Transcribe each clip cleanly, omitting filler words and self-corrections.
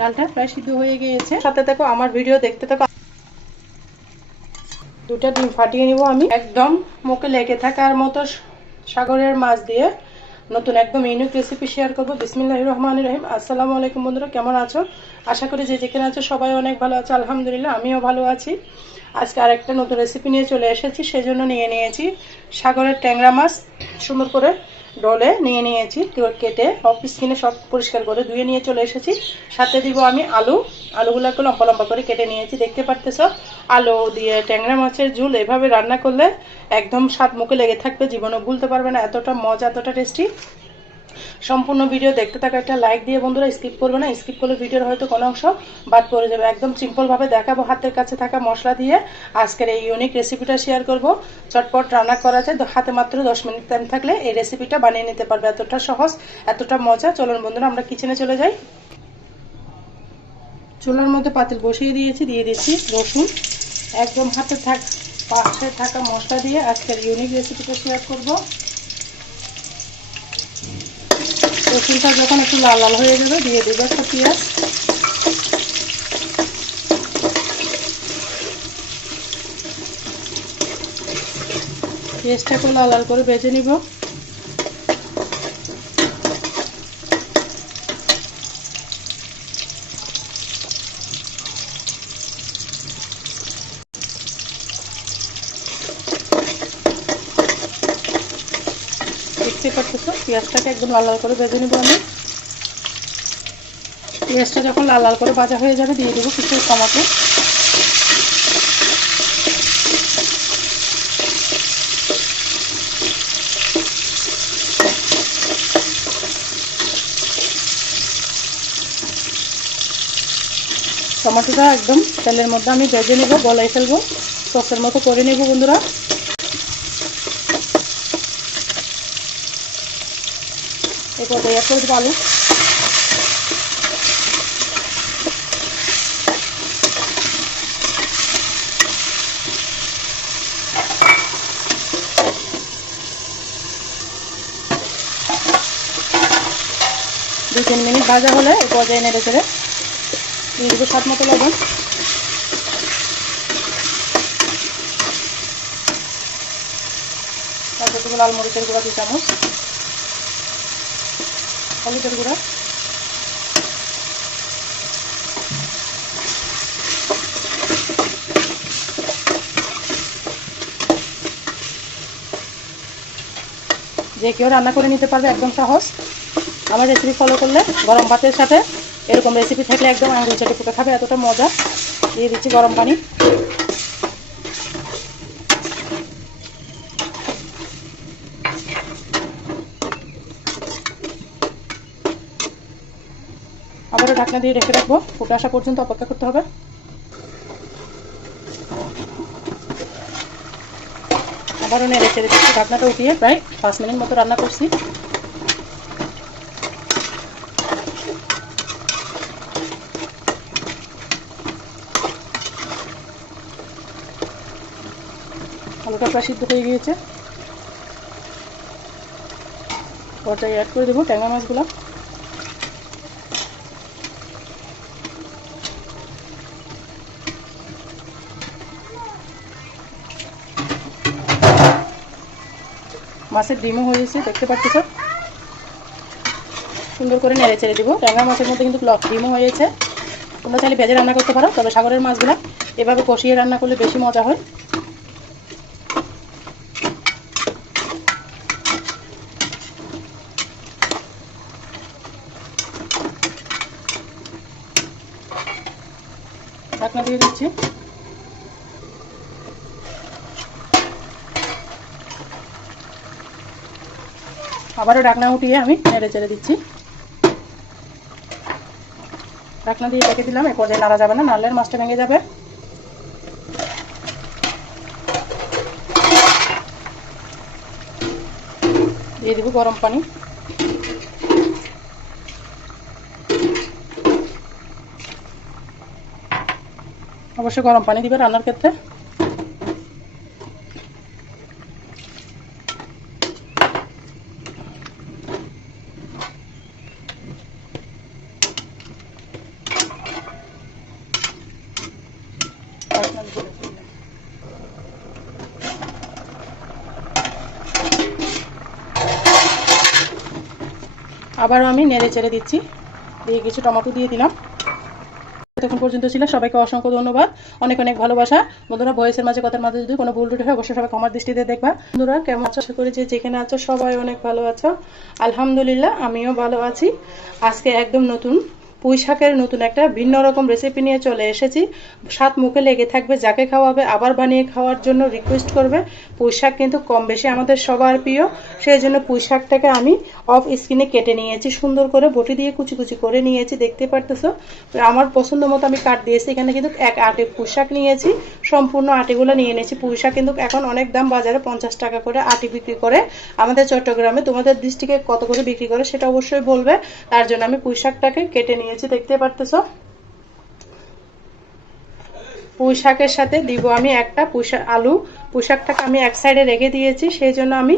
ডালটা প্রায় সিদ্ধ হয়ে গিয়েছে। সাথে থাকো, আমার ভিডিও দেখতে থাকো। দুটা ডিম ফাটিয়ে নিব আমি। একদম মুখে লেগে থাকার মতো সাগরের মাছ দিয়ে নতুন একদম ইউনিক রেসিপি শেয়ার করবো। বিসমিল্লাহির রহমানির রহিম। আসসালামু আলাইকুম বন্ধুরা, কেমন আছো? আশা করি যে যেখানে আছো সবাই অনেক ভালো আছো। আলহামদুলিল্লাহ, আমিও ভালো আছি। আজকে আরেকটা নতুন রেসিপি নিয়ে চলে এসেছি, সেজন্য নিয়ে নিয়েছি সাগরের ট্যাংরা মাছ। সুন্দর করে ডলে নিয়ে নিয়েছি, কেটে সব স্কিনে সব পরিষ্কার করে ধুয়ে নিয়ে চলে এসেছি। সাথে দিব আমি আলুগুলোকে লম্বা লম্বা করে কেটে নিয়েছি, দেখতে পারতেছো। আলু দিয়ে ট্যাংরা মাছের ঝোল এভাবে রান্না করলে একদম স্বাদ মুখে লেগে থাকবে, জীবনও ভুলতে পারবে না, এতটা মজা, এতটা টেস্টি। সম্পূর্ণ ভিডিও দেখতে থাকা, একটা লাইক দিয়ে বন্ধুরা, স্কিপ করবে না। স্কিপ করলে ভিডিওর হয়তো কোনো অংশ বাদ পড়ে যাবে। একদম সিম্পলভাবে দেখাবো হাতের কাছে থাকা মশলা দিয়ে আজকের এই ইউনিক রেসিপিটা শেয়ার করব। চটপট রান্না করা যায়, হাতে মাত্র 10 মিনিট টাইম থাকলে এই রেসিপিটা বানিয়ে নিতে পারবে। এতটা সহজ, এতটা মজা। চলুন বন্ধুরা, আমরা কিচেনে চলে যাই। চুলার মধ্যে পাতিল বসিয়ে দিয়েছি, দিয়ে দিচ্ছি রসুন। একদম পাশে থাকা মশলা দিয়ে আজকের ইউনিক রেসিপিটা শেয়ার করব। রসুনটা যখন একটু লাল লাল হয়ে যাবে, দিয়ে দেবো একটা পেঁয়াজ। পেঁয়াজটাকে লাল লাল করে ভেজে নিব। দেখতে পাচ্ছো, পেঁয়াজটাকে একদম লাল লাল করে ভেজে নিব আমি। পেঁয়াজটা যখন লাল লাল করে ভাজা হয়ে যাবে, দিয়ে দেবো কিছু টমেটো। টমেটোটা একদম তেলের মধ্যে আমি ভেজে নেব, গলাই ফেলবো, সসের মতো করে নেব বন্ধুরা। এরপর তৈরি করে দেবো আলু। দুই 3 মিনিট ভাজা হলে এই পর্যায়ে নেড়ে চেড়ে দিয়ে দেবো স্বাদ মতো লবণ। তারপর দেবো লাল মরিচের গুঁড়া 2 চামচ, হলুদের গুঁড়া, যে কেউ রান্না করে নিতে পারবে, একদম সহজ। আমার রেসিপি ফলো করলে গরম ভাতের সাথে এরকম রেসিপি থাকলে একদম আঙুল চেটে পুটে খাবে, এতটা মজা। দিয়ে দিচ্ছি গরম পানি। আবারও ঢাকনা দিয়ে রেখে রাখবো, ফুটে আসা পর্যন্ত অপেক্ষা করতে হবে। আবারও নেড়ে চেড়ে দিচ্ছি, ঢাকনাটা উঠিয়ে প্রায় 5 মিনিট মতো রান্না করছি। আলুটা প্রায় সিদ্ধ হয়ে গিয়েছে। পর্যায়ে অ্যাড করে দেবো ট্যাংরা মাছগুলো। মাছের ডিমও হয়েছে, দেখতে পাচ্ছ। সুন্দর করে নেড়ে চেড়ে দিব। ট্যাংরা মাছের মধ্যে কিন্তু ডিমও হয়েছে। তোমরা চাইলে ভেজে রান্না করতে পারো, তবে সাগরের মাছগুলো এভাবে কষিয়ে রান্না করলে বেশি মজা হয়। ঢাকনা দিয়ে দিচ্ছি। আবারও ঢাকনা উঠিয়ে আমি নেড়ে চেড়ে দিচ্ছি। ঢাকনা দিয়ে রেখে দিলাম। এ পর্যায়ে নাড়া যাবে না, নাড়লে মাছটা ভেঙে যাবে। দিয়ে দেবো গরম পানি। অবশ্যই গরম পানি দিবে রান্নার ক্ষেত্রে। আমি ঢেলে দিলাম। আবারও আমি নেড়ে চেড়ে দিচ্ছি, দিয়ে কিছু টমেটো দিয়ে দিলাম। তখন পর্যন্ত ছিল সবাইকে অসংখ্য ধন্যবাদ, অনেক অনেক ভালোবাসা। বন্ধুরা ভয়েসের মাঝে কথার মাঝে যদি কোনো ভুল টুটি হয় অবশ্যই সবাই ক্ষমার দৃষ্টিতে দেখবা। বন্ধুরা কেমন আছো? আশা করি যে যেখানে আছো সবাই অনেক ভালো আছো। আলহামদুলিল্লাহ আমিও ভালো আছি। আজকে একদম নতুন পুঁই শাকের নতুন একটা ভিন্ন রকম রেসিপি নিয়ে চলে এসেছি। স্বাদ মুখে লেগে থাকবে, যাকে খাওয়াবে আবার বানিয়ে খাওয়ার জন্য রিকোয়েস্ট করবে। পুঁই শাক কিন্তু কম বেশি আমাদের সবার প্রিয়, সেই জন্য পুঁই শাকটাকে আমি অফ স্কিনে কেটে নিয়েছি, সুন্দর করে বটি দিয়ে কুচি কুচি করে নিয়েছি, দেখতে পারতেছো। আমার পছন্দ মতো আমি কাট দিয়েছি। এখানে কিন্তু এক আটি পুঁই শাক নিয়েছি, সম্পূর্ণ আটিগুলো নিয়ে নিয়েছি। পুঁই শাক কিন্তু এখন অনেক দাম, বাজারে 50 টাকা করে আটি বিক্রি করে। আমাদের চট্টগ্রামে তোমাদের ডিস্ট্রিক্টে কত করে বিক্রি করে সেটা অবশ্যই বলবে। তার জন্য আমি পুঁই শাকটাকে কেটে নিয়েছি, দেখতে পারতেছো। পুঁই শাকের সাথে দিব আমি একটা আলু। পুঁই শাকটাকে আমি এক সাইডে রেখে দিয়েছি, সেই জন্য আমি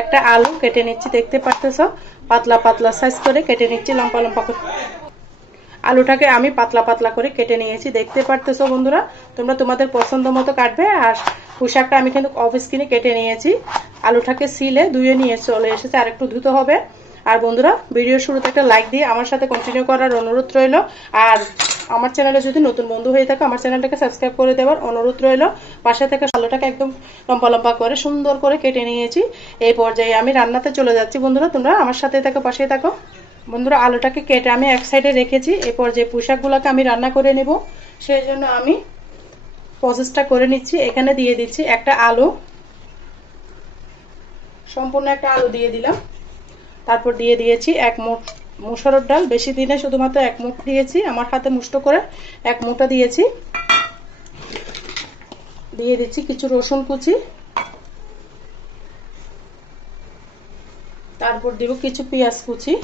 একটা আলু কেটে নিচ্ছি, দেখতে পারতেছো। পাতলা পাতলা সাইজ করে কেটে নিচ্ছি, লম্বা লম্বা করে। আলুটাকে আমি পাতলা পাতলা করে কেটে নিয়েছি, দেখতে পারতেছো। বন্ধুরা তোমরা তোমাদের পছন্দ মতো কাটবে। আর পুঁই শাকটা আমি কিন্তু অফ স্কিনে কেটে নিয়েছি। আলুটাকে সিলে ধুয়ে নিয়ে চলে এসেছে, আর একটু ধুতে হবে। আর বন্ধুরা ভিডিওর শুরুতে একটা লাইক দিয়ে আমার সাথে কন্টিনিউ করার অনুরোধ রইল। আর আমার চ্যানেলে যদি নতুন বন্ধু হয়ে থাকে আমার চ্যানেলটাকে সাবস্ক্রাইব করে দেওয়ার অনুরোধ রইল। পাশে থেকে আলুটাকে একদম লম্বা লম্বা করে সুন্দর করে কেটে নিয়েছি। এই পর্যায়ে আমি রান্নাতে চলে যাচ্ছি। বন্ধুরা তোমরা আমার সাথে থাকো, পাশে থাকো। বন্ধুরা আলুটাকে কেটে আমি এক সাইডে রেখেছি। এরপর যে পুঁই শাকগুলোকে আমি রান্না করে নেব, সেই জন্য আমি প্রসেসটা করে নিচ্ছি। এখানে দিয়ে দিচ্ছি একটা আলু, সম্পূর্ণ একটা আলু দিয়ে দিলাম। তারপর দিয়ে দিয়েছি এক মুঠ মুসুরের ডাল, বেশি দিনে শুধুমাত্র এক মুঠ দিয়েছি, আমার হাতে মুষ্ট করে এক মুঠা দিয়েছি। দিয়ে দিচ্ছি কিছু রসুন কুচি, তারপর দিব কিছু পেঁয়াজ কুচি,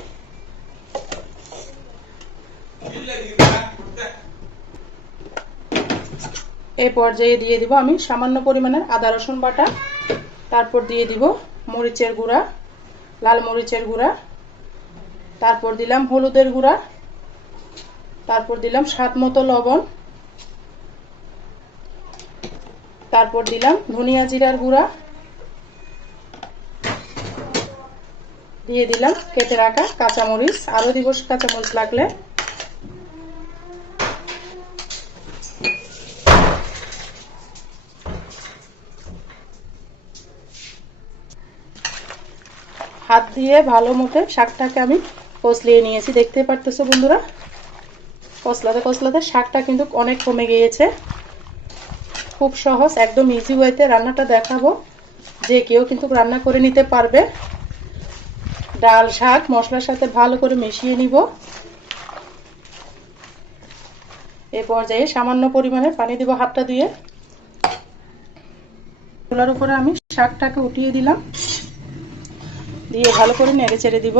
এই পর্যায়ে দিয়ে দিব আমি সামান্য পরিমাণের আদা রসুন বাটা। তারপর দিয়ে দিব মরিচের গুঁড়া, লাল মরিচের গুঁড়া। তারপর দিলাম হলুদের গুঁড়া। তারপর দিলাম স্বাদ মতো লবণ। তারপর দিলাম ধনিয়া জিরার গুঁড়া। দিয়ে দিলাম কেটে রাখা কাঁচামরিচ, আরো দিব কাঁচামরিচ লাগলে। হাত দিয়ে ভালো মতো শাকটাকে আমি কষলিয়ে নিয়েছি, দেখতে পারতেছো। বন্ধুরা কষলাতে কষলাতে শাকটা কিন্তু অনেক কমে গিয়েছে। খুব সহজ, একদম ইজি ওয়েতে রান্নাটা দেখাবো, যে কেউ কিন্তু রান্না করে নিতে পারবে। ডাল শাক মশলার সাথে ভালো করে মিশিয়ে নিব। এই পর্যায়ে সামান্য পরিমাণে পানি দিব হাতটা দিয়ে। চুলার উপরে আমি শাকটাকে উঠিয়ে দিলাম, দিয়ে ভালো করে নেড়ে চেড়ে দিব।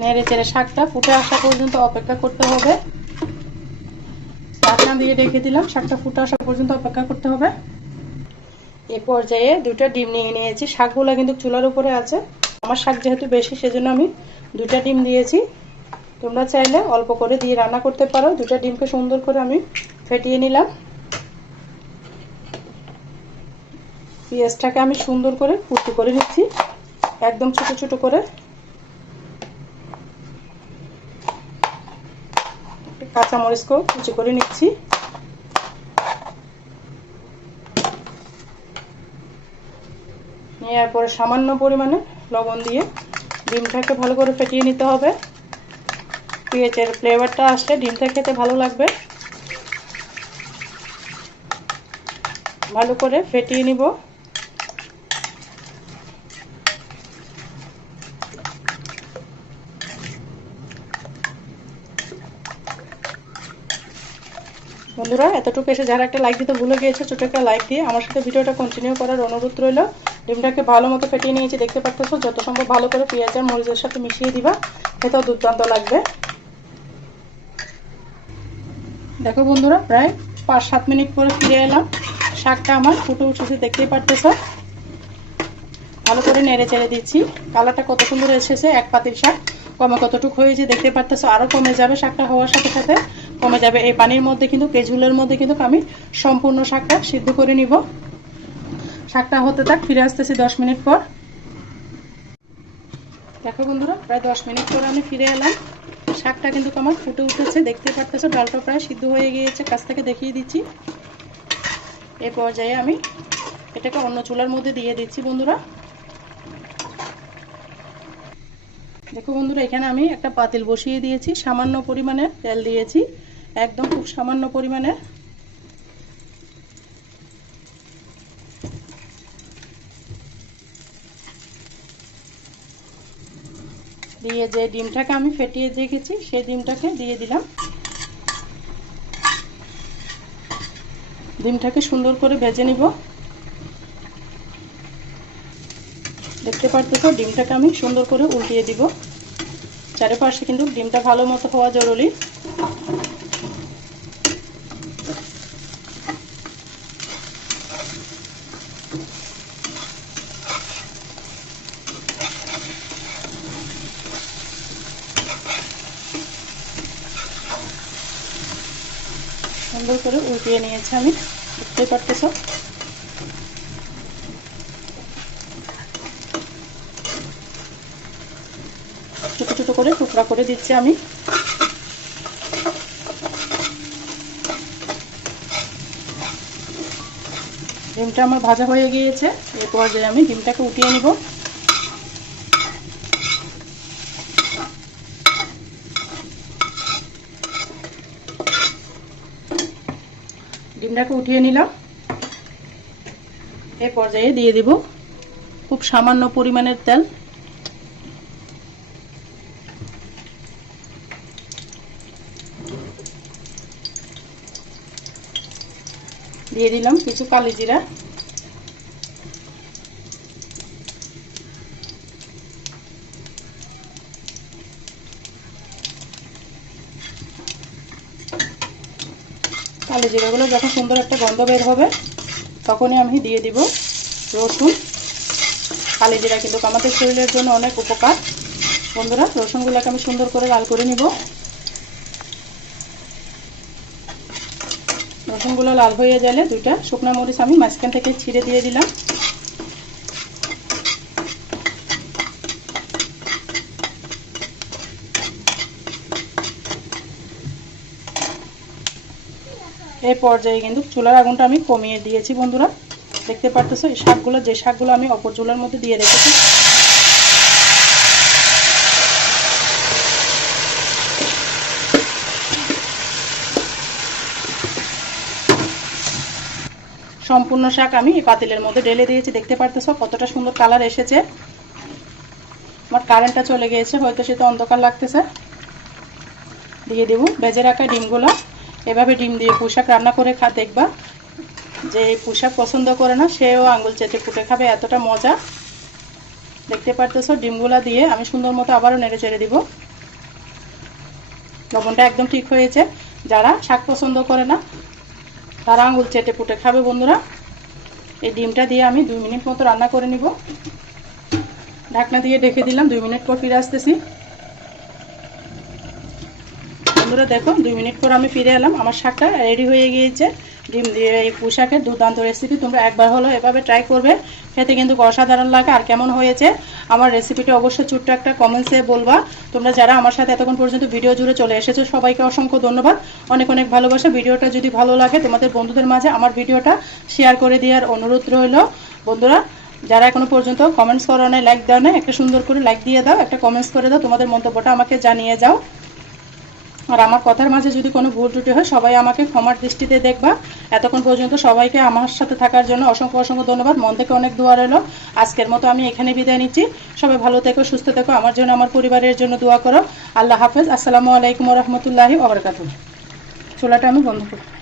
নেড়ে চেড়ে শাকটা ফুটে আসা পর্যন্ত অপেক্ষা করতে হবে। ঢাকনা দিয়ে রেখে দিলাম, শাকটা ফুটে আসা পর্যন্ত অপেক্ষা করতে হবে। এই পর্যায়ে দুটো ডিম নিয়ে নিয়েছি। শাকগুলো কিন্তু চুলার উপরে আছে, আমার শাক যেহেতু বেশি সেজন্য আমি দুটো ডিম দিয়েছি। তোমরা চাইলে অল্প করে দিয়ে রান্না করতে পারো। দুটো ডিমকে সুন্দর করে আমি ফেটিয়ে নিলাম। পেঁয়াজটাকে আমি সুন্দর করে কুচি করে নিচ্ছি, একদম ছোট ছোট করে। কাঁচামরিচকেও কুচি করে নিচ্ছি। নেওয়ার পরে সামান্য পরিমাণে লবণ দিয়ে ডিমটাকে ভালো করে ফেটিয়ে নিতে হবে। পেঁয়াজের ফ্লেভারটা আসলে ডিমটা খেতে ভালো লাগবে। ভালো করে ফেটিয়ে নিব। বন্ধুরা এতটুকু এসে যারা একটা লাইক দিতে ভুলে গিয়েছে, ছোট একটা লাইক দিয়ে আমার সাথে ভিডিওটা কন্টিনিউ করার অনুরোধ রইল। ডিমটাকে ভালো মতো ফেটিয়ে নিয়েছি, দেখতে পাচ্ছ। যত সম্ভব ভালো করে পেঁয়াজ আর মরিচের সাথে মিশিয়ে দিবা, খেতেও দুর্দান্ত লাগবে। দেখো বন্ধুরা প্রায় 5-7 মিনিট পরে ফিরে এলাম। শাকটা আমার ফুটে উঠেছে, দেখতেই পারতেছ। ভালো করে নেড়ে চেড়ে দিচ্ছি। কালারটা কত সুন্দর এসেছে। এক পাতিল শাক কমে কতটুকু হয়েছে দেখতে পারতেছো, আরও কমে যাবে। শাকটা হওয়ার সাথে সাথে কমে যাবে। এই পানির মধ্যে কিন্তু এই ঝোলের মধ্যে কিন্তু আমি সম্পূর্ণ শাকটা সিদ্ধ করে নিব। শাকটা হতে থাক, ফিরে আসতেছি 10 মিনিট পর। দেখো বন্ধুরা, প্রায় 10 মিনিট পর আমি ফিরে এলাম। শাকটা কিন্তু আমার ফুটে উঠেছে, দেখতে পারতেছো। ডালটা প্রায় সিদ্ধ হয়ে গিয়েছে, কাছ থেকে দেখিয়ে দিচ্ছি। এই পর্যায়ে আমি এটাকে অন্য চুলার মধ্যে দিয়ে দিচ্ছি বন্ধুরা। দেখো বন্ধুরা, এখানে আমি একটা পাতিল বসিয়ে দিয়েছি, সামান্য পরিমাণে তেল দিয়েছি, একদম খুব সামান্য পরিমাণে। দিয়ে যে ডিমটাকে আমি ফেটিয়ে রেখেছি সেই ডিমটাকে দিয়ে দিলাম। ডিমটাকে সুন্দর করে ভেজে নিব। দেখতে পারতেছো, ডিমটাকে আমি সুন্দর করে উল্টিয়ে দিব। চারপাশে কিন্তু ডিমটা ভালো মতো হওয়া জরুরি। সুন্দর করে উল্টিয়ে নিয়েছি আমি, দেখতে পারতেছো। ছোট ছোট করে টুকরা করে দিচ্ছি আমি। ডিমটা আমার ভাজা হয়ে গিয়েছে। এরপর যে আমি ডিমটাকে উঠিয়ে নিব। ডিমটাকে উঠিয়ে নিলাম। এই পর্যায়ে দিয়ে দিব খুব সামান্য পরিমাণের তেল। দিয়ে দিলাম কিছু কালি জিরা। কালি জিরাগুলো যখন সুন্দর একটা গন্ধ বের হবে তখনই আমি দিয়ে দিব রসুন। কালি জিরা কিন্তু আমাদের শরীরের জন্য অনেক উপকার বন্ধুরা। রসুনগুলোকে আমি সুন্দর করে লাল করে নিব। রসুনগুলো লাল হয়ে গেলে দুইটা শুকনো মরিচ আমি মাঝখান থেকে ছিঁড়ে দিয়ে দিলাম। এই পর্যায়ে কিন্তু চুলার আগুনটা আমি কমিয়ে দিয়েছি বন্ধুরা। দেখতে পারতেছো এই শাকগুলো, যে শাকগুলো আমি অপর চুলার মধ্যে দিয়ে রেখেছি, সম্পূর্ণ শাক আমি এই পাতিলের মধ্যে ঢেলে দিয়েছি। দেখতে পারতেছো কতটা সুন্দর কালার এসেছে। আমার কারেন্টটা চলে গিয়েছে, হয়তো সেটা অন্ধকার লাগতেছে। দিয়ে দেবো ভেজে রাখা ডিমগুলো। এভাবে ডিম দিয়ে পুঁইশাক রান্না করে দেখবা, যে পুঁইশাক পছন্দ করে না সেও আঙুল চেটে ফুটে খাবে, এতটা মজা। দেখতে পারতেছো ডিমগুলো দিয়ে আমি সুন্দর মতো আবারও নেড়ে চেড়ে দিব। লবণটা একদম ঠিক হয়েছে। যারা শাক পছন্দ করে না তারা আঙুল চেটে ফুটে খাবে বন্ধুরা। এই ডিমটা দিয়ে আমি 2 মিনিট মতো রান্না করে নিব। ঢাকনা দিয়ে ঢেকে দিলাম। 2 মিনিট পর ফিরে আসতেছি বন্ধুরা। দেখো 2 মিনিট পর আমি ফিরে এলাম। আমার শাকটা রেডি হয়ে গিয়েছে। ডিম দিয়ে এই পুঁইশাকের দুর্দান্ত রেসিপি। তোমরা একবার হলো এভাবে ট্রাই করবে, খেতে কিন্তু অসাধারণ লাগে। আর কেমন হয়েছে আমার রেসিপিটা অবশ্যই ছোট্ট একটা কমেন্টসে বলবা। তোমরা যারা আমার সাথে এতক্ষণ পর্যন্ত ভিডিও জুড়ে চলে এসেছো সবাইকে অসংখ্য ধন্যবাদ, অনেক অনেক ভালোবাসা। ভিডিওটা যদি ভালো লাগে তোমাদের বন্ধুদের মাঝে আমার ভিডিওটা শেয়ার করে দেওয়ার অনুরোধ রইল বন্ধুরা। যারা এখনো পর্যন্ত কমেন্টস করো না, লাইক দাও না, একটা সুন্দর করে লাইক দিয়ে দাও, একটা কমেন্টস করে দাও, তোমাদের মন্তব্যটা আমাকে জানিয়ে যাও। আর আমার কথার মাঝে যদি কোনো ভুল ত্রুটি হয় সবাই আমাকে ক্ষমার দৃষ্টিতে দেখবা। এতক্ষণ পর্যন্ত সবাইকে আমার সাথে থাকার জন্য অসংখ্য অসংখ্য ধন্যবাদ। মন থেকে অনেক দোয়া রইল। আজকের মতো আমি এখানে বিদায় নিচ্ছি। সবাই ভালো থেকো, সুস্থ থেকো, আমার জন্য আমার পরিবারের জন্য দোয়া করো। আল্লাহ হাফেজ। আসসালামু আলাইকুম ওয়া রাহমাতুল্লাহি ওয়া বারাকাতুহু। চুলাটা আমি বন্ধ করি।